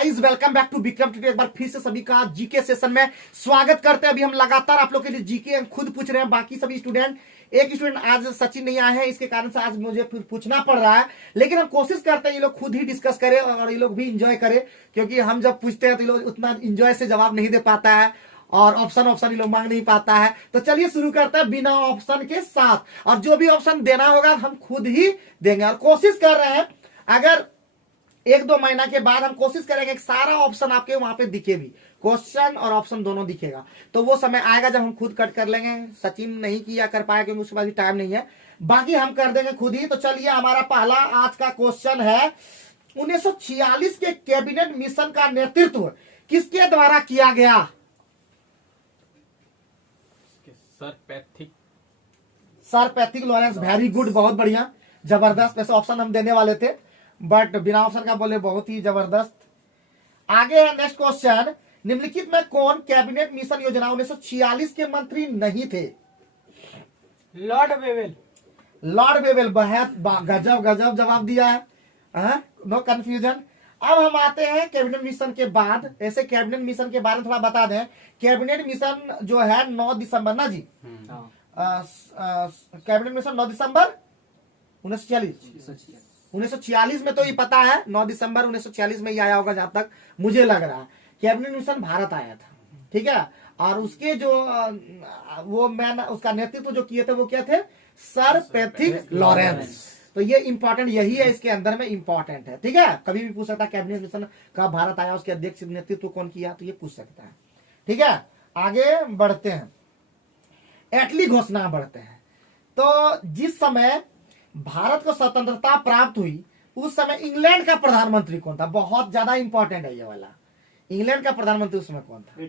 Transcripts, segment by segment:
Guys welcome back to Vikram today. एक बार फिर से सभी का जीके सेशन में स्वागत करते हैं। अभी हम लगातार आप लोग के लिए जीके खुद पूछ रहे हैं, बाकी सभी स्टूडेंट। एक स्टूडेंट आज सचिन नहीं आए हैं, इसके कारण से आज मुझे फिर पूछना पड़ रहा है, लेकिन हम कोशिश करते हैं ये लोग खुद ही डिस्कस करें और ये लोग भी इंजॉय करें, क्योंकि हम जब पूछते हैं तो ये लोग उतना इंजॉय से जवाब नहीं दे पाता है और ऑप्शन ये लोग मांग नहीं पाता है। तो चलिए शुरू करते हैं बिना ऑप्शन के साथ, और जो भी ऑप्शन देना होगा हम खुद ही देंगे। और कोशिश कर रहे हैं अगर 1-2 महीना के बाद हम कोशिश करेंगे कि सारा ऑप्शन आपके वहां पे दिखे भी, क्वेश्चन और ऑप्शन दोनों दिखेगा। तो वो समय आएगा जब हम खुद कट कर लेंगे। सचिन नहीं किया कर पाया क्योंकि उसके पास भी टाइम नहीं है, बाकी हम कर देंगे खुद ही। तो चलिए हमारा पहला आज का क्वेश्चन है, 1946 के कैबिनेट मिशन का नेतृत्व किसके द्वारा किया गया? Sir Pethick Lawrence. Very good, बहुत बढ़िया, जबरदस्त। वैसे ऑप्शन हम देने वाले थे बट बिना ऑप्शन का बोले, बहुत ही जबरदस्त। आगे है नेक्स्ट क्वेश्चन, निम्नलिखित में कौन कैबिनेट मिशन योजना 1946 के मंत्री नहीं थे? Lord Wavell. लॉर्ड वेवेल, बहुत गजब गजब जवाब दिया है, नो कंफ्यूजन। अब हम आते हैं कैबिनेट मिशन के बाद। ऐसे कैबिनेट मिशन के बारे में थोड़ा बता दें। कैबिनेट मिशन जो है 9 दिसंबर ना जी, कैबिनेट मिशन 9 दिसंबर 1946 में, तो ये पता है 9 दिसंबर 1946 में ही आया होगा, जहां तक मुझे लग रहा है। कैबिनेट मिशन भारत आया था, ठीक है। और उसके जो वो मैन उसका नेतृत्व जो किए थे वो क्या थे? Sir Pethick Lawrence. तो ये इंपॉर्टेंट यही है, इसके अंदर में इंपॉर्टेंट है, ठीक है। कभी भी पूछ सकता है कैबिनेट मिशन का भारत आया, उसके अध्यक्ष नेतृत्व कौन किया, तो ये पूछ सकता है, ठीक है। आगे बढ़ते हैं, एटली घोषणा बढ़ते हैं। तो जिस समय भारत को स्वतंत्रता प्राप्त हुई उस समय इंग्लैंड का प्रधानमंत्री कौन था? बहुत ज्यादा इंपॉर्टेंट है ये वाला। इंग्लैंड का प्रधानमंत्री उस समय कौन था?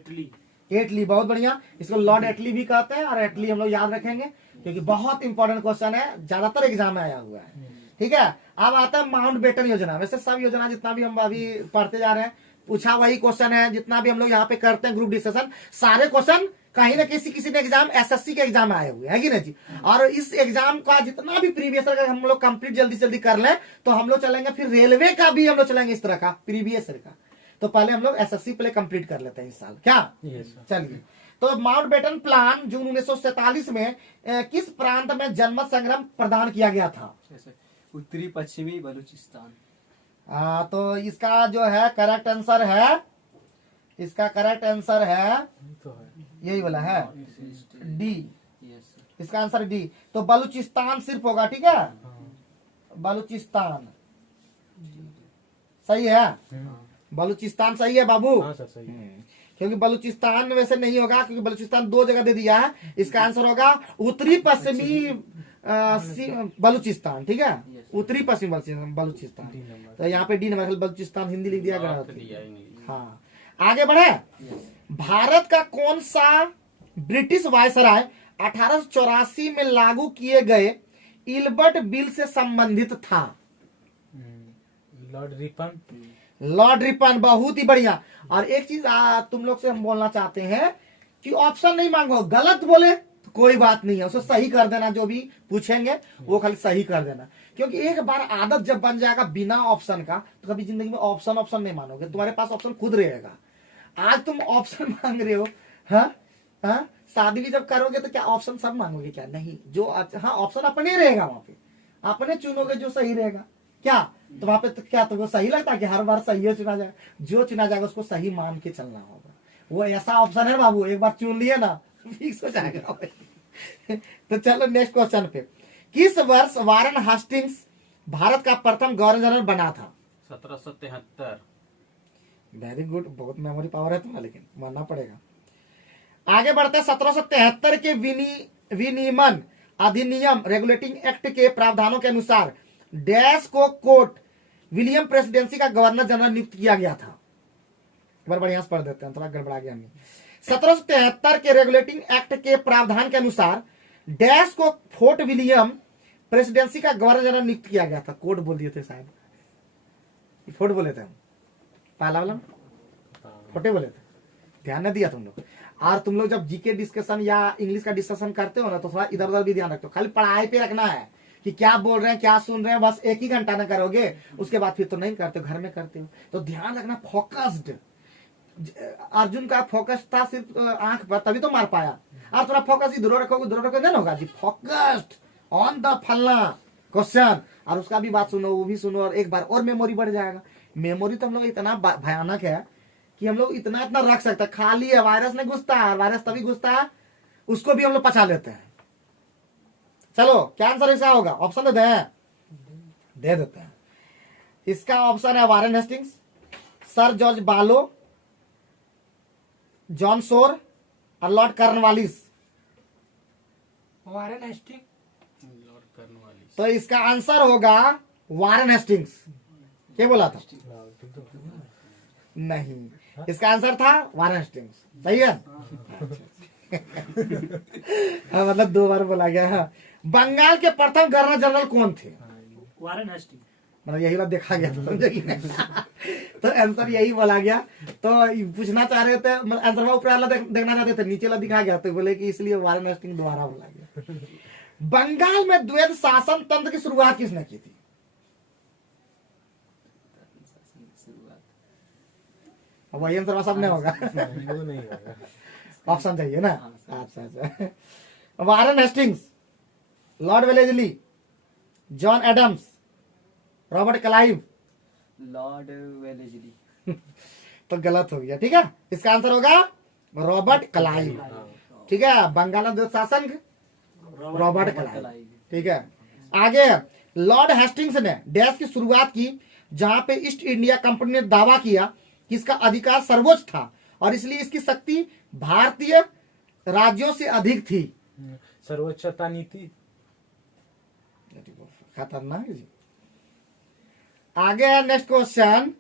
एटली, बहुत बढ़िया। इसको लॉर्ड एटली भी कहते हैं, और एटली हम लोग याद रखेंगे क्योंकि बहुत इंपॉर्टेंट क्वेश्चन है, ज्यादातर एग्जाम में आया हुआ है, ठीक है। अब आता है माउंटबेटन योजना। वैसे सब योजना जितना भी हम अभी पढ़ते जा रहे हैं पूछा वही क्वेश्चन है, जितना भी हम लोग यहाँ पे करते हैं ग्रुप डिस्कशन, सारे क्वेश्चन कहीं ना किसी ने एग्जाम एसएससी के एग्जाम में आए हुए हैं कि नहीं जी। और इस एग्जाम का जितना भी प्रीवियस अगर हम लोग कंप्लीट जल्दी से जल्दी कर लें तो हम लोग चलेंगे, फिर रेलवे का भी हम लोग चलेंगे इस तरह का प्रीवियस का। तो पहले हम लोग एसएससी पहले कंप्लीट कर लेते हैं इस साल, क्या? चलिए, तो माउंटबेटन प्लान जून 1947 में किस प्रांत में जनमत संग्राम प्रदान किया गया था? उत्तरी पश्चिमी बलूचिस्तान। तो इसका जो है करेक्ट आंसर है, इसका करेक्ट आंसर है यही वाला है, डी। इसका आंसर डी। तो बलूचिस्तान सिर्फ होगा, ठीक है। बलूचिस्तान सही है, बलूचिस्तान सही है बाबू। क्योंकि बलूचिस्तान वैसे नहीं होगा, क्योंकि बलूचिस्तान 2 जगह दे दिया है। इसका आंसर होगा उत्तरी पश्चिमी बलूचिस्तान, ठीक है। उत्तरी पश्चिमी बलूचिस्तान। तो यहाँ पे डी नंबर, बलूचिस्तान हिंदी लिख दिया गया। हाँ, आगे बढ़े। भारत का कौन सा ब्रिटिश वायसराय 1884 में लागू किए गए इल्बर्ट बिल से संबंधित था? Lord Ripon. लॉर्ड रिपन, बहुत ही बढ़िया। और एक चीज तुम लोग से हम बोलना चाहते हैं कि ऑप्शन नहीं मांगो, गलत बोले तो कोई बात नहीं है, उसे सही कर देना। जो भी पूछेंगे वो खाली सही कर देना, क्योंकि एक बार आदत जब बन जाएगा बिना ऑप्शन का तो कभी जिंदगी में ऑप्शन नहीं मानोगे। तुम्हारे पास ऑप्शन खुद रहेगा। आज तुम ऑप्शन मांग रहे हो, हाँ, शादी भी जब करोगे तो क्या ऑप्शन सब मांगोगे? क्या नहीं, जो हाँ ऑप्शन अपने रहेगा, वहां पे अपने चुनोगे जो सही रहेगा, क्या? तो वहां पे तो क्या तुमको सही लगता है कि हर बार सही चुना जाएगा? जो चुना जाएगा उसको सही मान के चलना होगा। वो ऐसा ऑप्शन है बाबू, एक बार चुन लिए ना फिक्स हो जाएगा। तो चलो नेक्स्ट क्वेश्चन पे, किस वर्ष वारेन हास्टिंग्स भारत का प्रथम गवर्नर जनरल बना था? 1773। वेरी गुड, बहुत मेमोरी पावर है तुम्हारा, लेकिन मानना पड़ेगा। आगे बढ़ते हैं, 1773 के विनियमन अधिनियम रेगुलेटिंग एक्ट के प्रावधानों के अनुसार डैश को कोर्ट विलियम प्रेसिडेंसी का गवर्नर जनरल नियुक्त किया गया था। एक बार बढ़िया से पढ़ देते हैं, थोड़ा गड़बड़ा गया हमें। 1773 के रेगुलेटिंग एक्ट के प्रावधान के अनुसार डैश को फोर्ट विलियम प्रेसिडेंसी का गवर्नर जनरल नियुक्त किया गया था। कोर्ट बोल दिए थे शायद, फोर्ट बोले थे हम, पहला वाला फोर्टे बोले थे, ध्यान न दिया तुम लोग। और तुम लोग जब जीके डिस्कशन या इंग्लिश का डिस्कशन करते हो ना तो थोड़ा इधर उधर भी ध्यान रखते हो, खाली पढ़ाई पे रखना है, कि क्या बोल रहे हैं क्या सुन रहे हैं, बस एक ही घंटा ना करोगे, उसके बाद फिर तो नहीं करते हो, घर में करते हो। तो ध्यान रखना, फोकस्ड। अर्जुन का फोकस था सिर्फ आंख पर, तभी तो मार पाया। आप थोड़ा फोकस इधर रखोगे नहीं होगा जी, फोकस्ड ऑन द फलना क्वेश्चन, और उसका भी बात सुनो, वो भी सुनो, और एक बार और मेमोरी बढ़ जाएगा। मेमोरी तो हम लोग इतना भयानक है कि हम लोग इतना इतना रख सकते हैं, खाली है, वायरस नहीं घुसता है, वायरस तभी घुसता है, उसको भी हम लोग पचा लेते हैं। चलो क्या आंसर ऐसा होगा, ऑप्शन देते हैं, दे देते हैं। इसका ऑप्शन है Warren Hastings, sir George Barlow, John Shore और Lord Cornwallis. Warren Hasting, Lord Cornwallis. तो इसका आंसर होगा वारेन हेस्टिंग्स। क्या बोला था? नहीं, इसका आंसर था वारेन हेस्टिंग्स। सही है। हाँ, मतलब 2 बार बोला गया है। बंगाल के प्रथम गवर्नर जनरल कौन थे? Warren Hasting. मतलब यही बात देखा गया था, समझे कि नहीं? तो आंसर यही बोला गया। तो पूछना चाह रहे थे, आंसर ऊपर वाला देखना चाहते थे, नीचे वाला दिखा गया, तो बोले कि इसलिए वारेन हेस्टिंग दोबारा बोला गया। बंगाल में द्वैध शासन तंत्र की शुरुआत किसने की थी? अब वही आंसर सब नहीं होगा, वो नहीं होगा। ऑप्शन चाहिए ना। अच्छा अच्छा। Warren Hastings, Lord Wellesley, John Adams, Robert Clive. Lord Wellesley. तो गलत हो गया, ठीक है। इसका आंसर होगा रॉबर्ट क्लाइव, ठीक है। बंगाल में द्वैध शासन रॉबर्ट क्लाइव, ठीक है। आगे, लॉर्ड हेस्टिंग्स ने डैश की शुरुआत की, जहां पे ईस्ट इंडिया कंपनी ने दावा किया कि इसका अधिकार सर्वोच्च था और इसलिए इसकी शक्ति भारतीय राज्यों से अधिक थी। सर्वोच्चता नीति। खतरनाक जी। आगे है नेक्स्ट क्वेश्चन।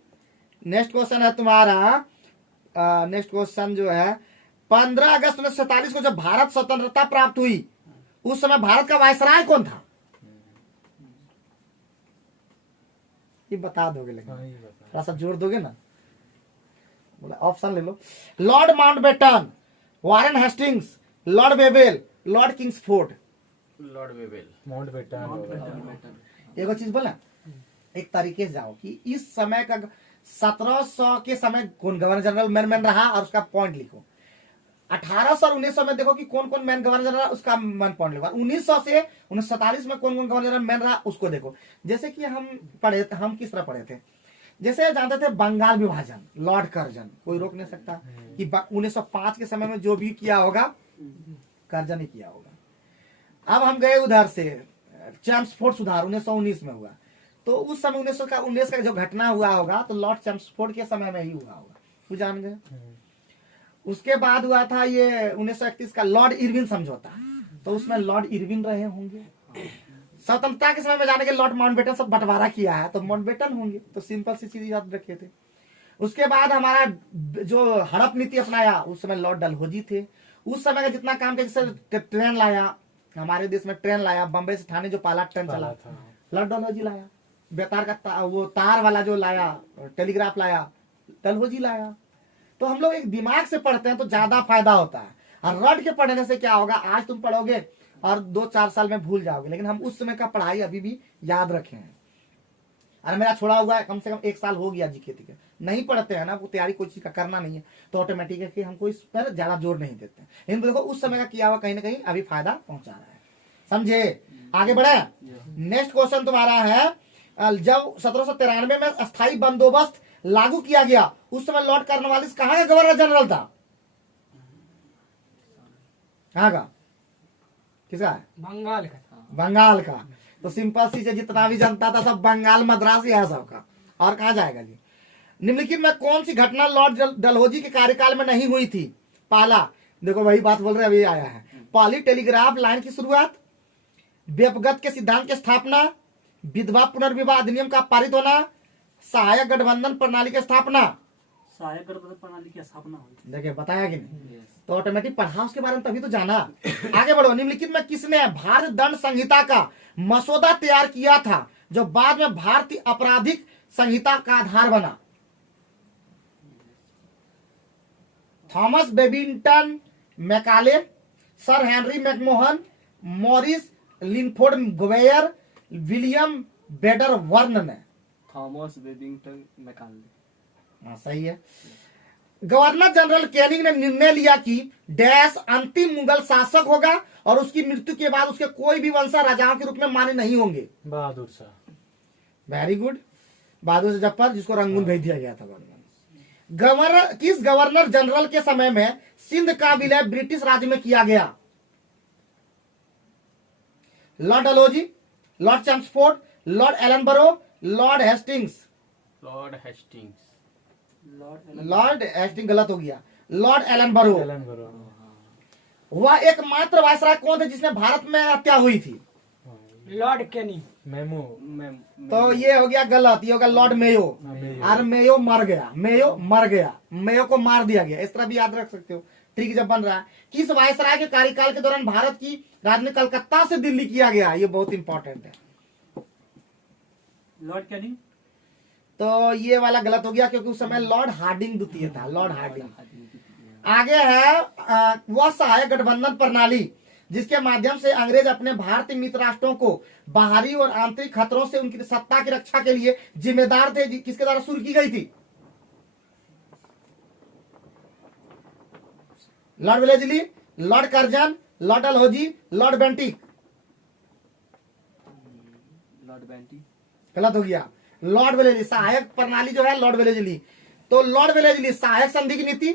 नेक्स्ट क्वेश्चन है तुम्हारा, नेक्स्ट क्वेश्चन जो है, 15 अगस्त 1947 को जब भारत स्वतंत्रता प्राप्त हुई, उस समय भारत का वायसराय कौन था? ये बता दोगे, लेकिन हाँ, ये बता। थोड़ा सा जोर दोगे ना। बोला ऑप्शन ले लो, Lord Mountbatten, Warren Hastings, Lord Wavell, Lord Kingsford. Lord Wavell. Mountbatten. एगो चीज बोला, एक तरीके से जाओ कि इस समय का 1700 के समय कौन गवर्नर जनरल मैन रहा, और उसका पॉइंट लिखो। 1800 और 1900 में देखो कि कौन कौन मैन गवर्नर जनरल, उसका मैन पॉइंट लिखो। 1900 से 1947 में कौन कौन गवर्नर जनरल मैन रहा, उसको देखो। जैसे कि हम पढ़े, हम किस तरह पढ़े थे, जैसे जानते थे बंगाल विभाजन, लॉर्ड कर्जन, कोई रोक नहीं सकता कि 1905 के समय में जो भी किया होगा कर्जन ही किया होगा। अब हम गए उधर से, चैम्सफोर्ड सुधार 1919 में हुआ, तो उस समय 1919 का जो घटना हुआ होगा, तो लॉर्ड चैम्सफोर्ड के समय में ही हुआ होगा, वो जान गए। उसके बाद हुआ था ये 1931 का लॉर्ड इरविन समझौता, तो उसमें लॉर्ड इरविन रहे होंगे। स्वतंत्रता के समय में जाने के लॉर्ड माउंटबेटन सब बंटवारा किया है, तो माउंटबेटन होंगे। तो सिंपल सी चीज याद रखे थे। उसके बाद हमारा जो हड़प नीति अपनाया, उस समय लॉर्ड डलहौजी थे। उस समय का जितना काम किया, जैसे ट्रेन लाया, हमारे देश में ट्रेन लाया, बम्बई से ठाणे जो पहला ट्रेन चला था, लॉर्ड डलहौजी लाया। बेतार का वो तार वाला जो लाया, टेलीग्राफ लाया, डलहौजी लाया। तो हम लोग एक दिमाग से पढ़ते हैं तो ज्यादा फायदा होता है, और रट के पढ़ने से क्या होगा, आज तुम पढ़ोगे और 2-4 साल में भूल जाओगे, लेकिन हम उस समय का पढ़ाई अभी भी याद रखे हैं। अरे मेरा छोड़ा हुआ है, कम से कम 1 साल हो गया जी खेती के, नहीं पढ़ते हैं ना, वो तैयारी कोई चीज का करना नहीं है, तो ऑटोमेटिक है कि हमको इस पर ज्यादा जोर नहीं देते। लेकिन देखो उस समय का किया हुआ कहीं ना कहीं अभी फायदा पहुंचा रहा है, समझे। आगे बढ़े। नेक्स्ट क्वेश्चन तुम्हारा है, जब 1793 में अस्थायी बंदोबस्त लागू किया गया, उस समय लॉर्ड कॉर्नवालिस कहाँ का गवर्नर जनरल था? कहाँ का, किसका है? बंगाल का था। बंगाल का। तो सिंपल सी से जितना भी जनता था सब बंगाल मद्रास ही है सबका, और कहाँ जाएगा जी। निम्नलिखित में कौन सी घटना लॉर्ड डलहौजी के कार्यकाल में नहीं हुई थी? पहला, देखो वही बात बोल रहे अभी आया है, पहली टेलीग्राफ लाइन की शुरुआत, व्यपगत के सिद्धांत की स्थापना, विधवा पुनर्विवाह अधिनियम का पारित होना, सहायक गठबंधन प्रणाली की स्थापना। सहायक गठबंधन प्रणाली की स्थापना हुई। देखिए बताया कि नहीं, तो ऑटोमेटिक पढ़ा उसके बारे में तभी तो जाना। आगे बढ़ो। निम्नलिखित में किसने भारत दंड संहिता का मसौदा तैयार किया था, जो बाद में भारतीय आपराधिक संहिता का आधार बना? Thomas Babington Macaulay, Sir Henry McMahon, Morris Linford Gwyer, William Bader Vern ने। Thomas Babington Macaulay. हाँ सही है। गवर्नर जनरल कैनिंग ने निर्णय लिया कि डैश अंतिम मुगल शासक होगा और उसकी मृत्यु के बाद उसके कोई भी वंशज राजाओं के रूप में माने नहीं होंगे। बहादुर शाह। Very good. बहादुर शाह जफर, जिसको रंगून भेज दिया गया था। गवर्नर किस गवर्नर जनरल के समय में सिंध का विलय ब्रिटिश राज्य में किया गया? Lord Dalhousie, Lord Chelmsford, Lord Ellenborough, Lord Hastings. Lord Hastings. Lord Hasting गलत हो गया, लॉर्ड एलनबरो। एलनबरो। वह एकमात्र वायसराय कौन थे जिसने भारत में हत्या हुई थी? Lord Canning. मेमो। तो ये हो गया गलत, ये होगा लॉर्ड मेयो। मेयो। और मेयो मर गया, मेयो मर गया, मेयो को मार दिया गया। इस तरह भी याद रख सकते हो ट्रिक जब बन रहा है। किस वायसराय के कार्यकाल के दौरान भारत की राजधानी कलकत्ता से दिल्ली किया गया? ये बहुत इंपॉर्टेंट है। Lord Canning. तो ये वाला गलत हो गया क्योंकि उस समय लॉर्ड हार्डिंग द्वितीय था, लॉर्ड हार्डिंग। आगे है वह सहायक गठबंधन प्रणाली जिसके माध्यम से अंग्रेज अपने भारतीय मित्र राष्ट्रों को बाहरी और आंतरिक खतरों से उनकी सत्ता की रक्षा के लिए जिम्मेदार थे, किसके द्वारा शुरू की गई थी? Lord Wellesley, Lord Curzon, Lord Dalhousie, Lord Bentinck. Lord Bentinck. गलत हो गया, लॉर्ड वेलेस्ली। सहायक प्रणाली जो है लॉर्ड वेलेस्ली। तो लॉर्ड वेलेस्ली सहायक संधि की नीति,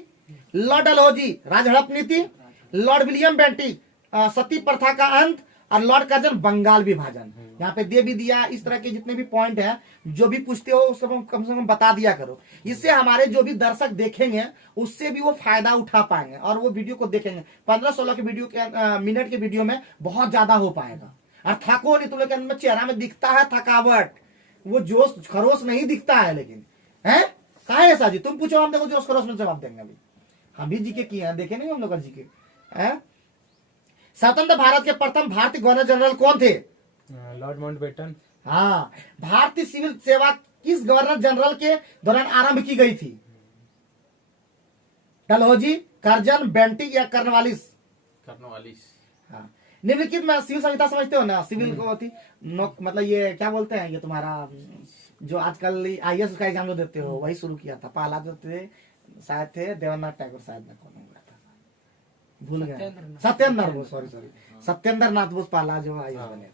लॉर्ड डलहौजी राजहड़प नीति, लॉर्ड विलियम बेंटिक सती प्रथा का अंत, और लॉर्ड कर्जन बंगाल विभाजन। यहाँ पे दे भी दिया। इस तरह के जितने भी पॉइंट हैं जो भी पूछते हो उस सब कम से कम बता दिया करो। इससे हमारे जो भी दर्शक देखेंगे उससे भी वो फायदा उठा पाएंगे और वो वीडियो को देखेंगे। 15-16 के वीडियो के मिनट के वीडियो में बहुत ज्यादा हो पाएगा। और थको नहीं, तुम लोग के अंदर चेहरा में दिखता है थकावट, वो जोश खरोश नहीं दिखता है। लेकिन है कहा है ऐसा जी? तुम पूछो, हम देखो जोश खरोश में जवाब देंगे। अभी हम भी जीके किए हैं, देखे नहीं हम लोग जीके है। स्वतंत्र भारत के प्रथम भारतीय गवर्नर जनरल कौन थे? Lord Mountbatten. हाँ। भारतीय सिविल सेवा किस गवर्नर जनरल के दौरान आरंभ की गई थी? डलहौजी, कर्जन, बेंटिक या कर्नवालिस? कर्नवालिस। हाँ। निम्नलिखित में सिविल संहिता समझते हो ना? सिविल को होती मतलब ये क्या बोलते हैं, ये तुम्हारा जो आजकल IAS का एग्जाम जो देते हो वही शुरू किया था। पहला जो थे शायद थे देवेंद्रनाथ टैगोर, शायद में कौन हुआ था भूल गया, सत्येंद्र बोस, सॉरी सत्येंद्र नाथ बोस पहला जो IAS बने थे।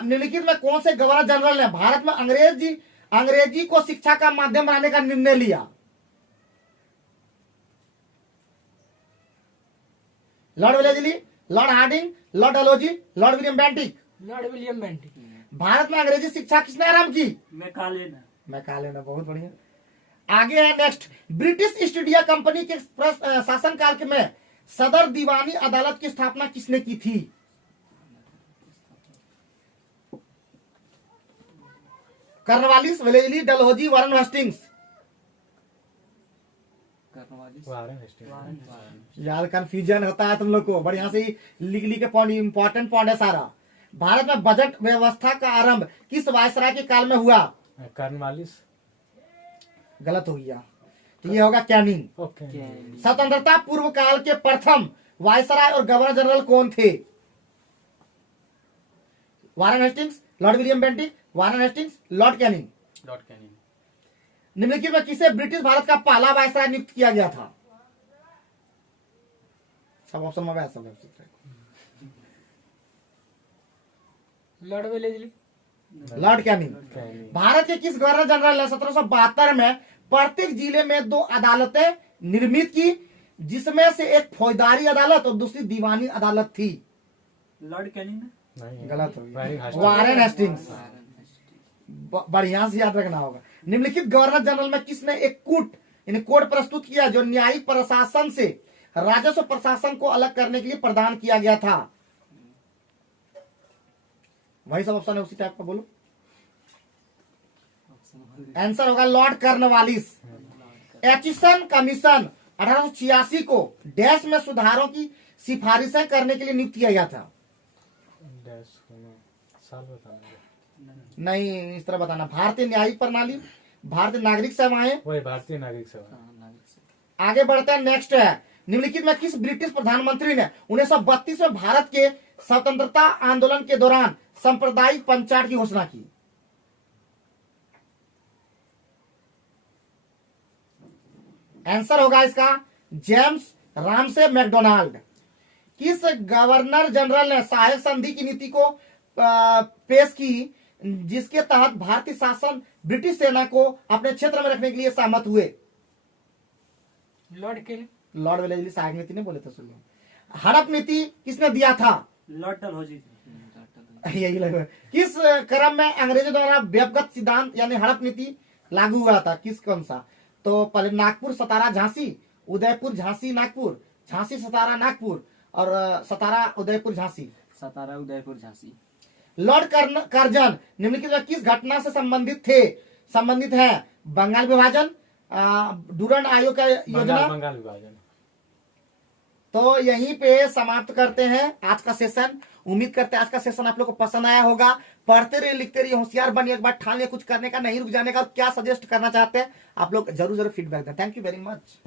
निम्नलिखित में कौन से गवर्नर जनरल ने भारत में अंग्रेजी को शिक्षा का माध्यम बनाने का निर्णय लिया? Lord Wellesley, Lord Hardinge, Lord Dalhousie, Lord William Bentinck. Lord William Bentinck. Bharat में अंग्रेजी शिक्षा किसने आरंभ की? मैकाले ने। मैकाले ने। बहुत बढ़िया। आगे है next. British east India company के शासनकाल के में सदर दीवानी अदालत की स्थापना किसने की थी? Cornwallis, Wellesley, Dalhousie, Warren Hastings. Cornwallis. Warren Hastings. यार कंफ्यूजन होता है तुम लोग को, बढ़िया से लिख के पॉइंट, इंपॉर्टेंट पॉइंट है सारा। भारत में बजट व्यवस्था का आरंभ किस वायसराय के काल में हुआ? कर्नवालिस। गलत हो गया, तो ये होगा कैनिंग। ओके। स्वतंत्रता पूर्व काल के प्रथम वायसराय और गवर्नर जनरल कौन थे? Warren Hastings, Lord William Bentinck, Warren Hastings, Lord Canning. Lord Canning. निम्नलिखित में किसे ब्रिटिश भारत का पहला वायसराय नियुक्त किया गया था? सब ऑप्शन में सब Lord Wellesley. Lord Canning. Bharat के किस गवर्नर जनरल ने 1772 में प्रत्येक जिले में 2 अदालतें निर्मित की, जिसमें से एक फौजदारी अदालत और दूसरी दीवानी अदालत थी? लॉर्ड कैनिंग ने। नहीं, गलत हो गया, वारन वारन हेस्टिंग्स। बढ़िया से याद रखना होगा। निम्नलिखित गवर्नर जनरल में किसने एक कोड प्रस्तुत किया जो न्यायिक प्रशासन से राजस्व प्रशासन को अलग करने के लिए प्रदान किया गया था? वही सब ऑप्शन है, उसी टाइप का बोलो। आंसर होगा लॉर्ड कर्नवालिस। एचिसन कमीशन 1886 को डैश में सुधारों की सिफारिशें करने के लिए नियुक्त किया गया था? साल बताना नहीं, इस तरह बताना। भारतीय न्यायिक प्रणाली, भारतीय नागरिक सेवाएं, वही भारतीय नागरिक सेवा। आगे बढ़ते हैं। नेक्स्ट है निम्नलिखित में किस ब्रिटिश प्रधानमंत्री ने 1932 में भारत के स्वतंत्रता आंदोलन के दौरान सांप्रदायिक पंचायत की घोषणा की? आंसर होगा इसका जेम्स रामसे मैकडोनाल्ड। किस गवर्नर जनरल ने सहायक संधि की नीति को पेश की जिसके तहत भारतीय शासन ब्रिटिश सेना को अपने क्षेत्र में रखने के लिए सहमत हुए? Lord Canning. लॉर्ड वेलेस्ली सहायक नीति नहीं बोले थे, सुन लो। हड़प नीति किसने दिया था? लॉर्ड डलहौजी। यही लगा। किस क्रम में अंग्रेजों द्वारा व्यक्तिगत सिद्धांत यानी हड़प नीति लागू हुआ था? किस कौन सा? तो पहले नागपुर सतारा झांसी, उदयपुर झांसी नागपुर, झांसी सतारा नागपुर और सतारा उदयपुर झांसी। सतारा उदयपुर झांसी। लॉर्ड कर्जन निम्नलिखित में किस घटना से संबंधित है? बंगाल विभाजन, डूरंड आयोग का योजना। बंगाल विभाजन। तो यहीं पे समाप्त करते हैं आज का सेशन। उम्मीद करते हैं आज का सेशन आप लोग को पसंद आया होगा। पढ़ते रहिए, लिखते रहिए, होशियार बनिए, एक बार ठान लिया कुछ करने का, नहीं रुक जाने का। क्या सजेस्ट करना चाहते हैं आप लोग जरूर फीडबैक दें। Thank you very much.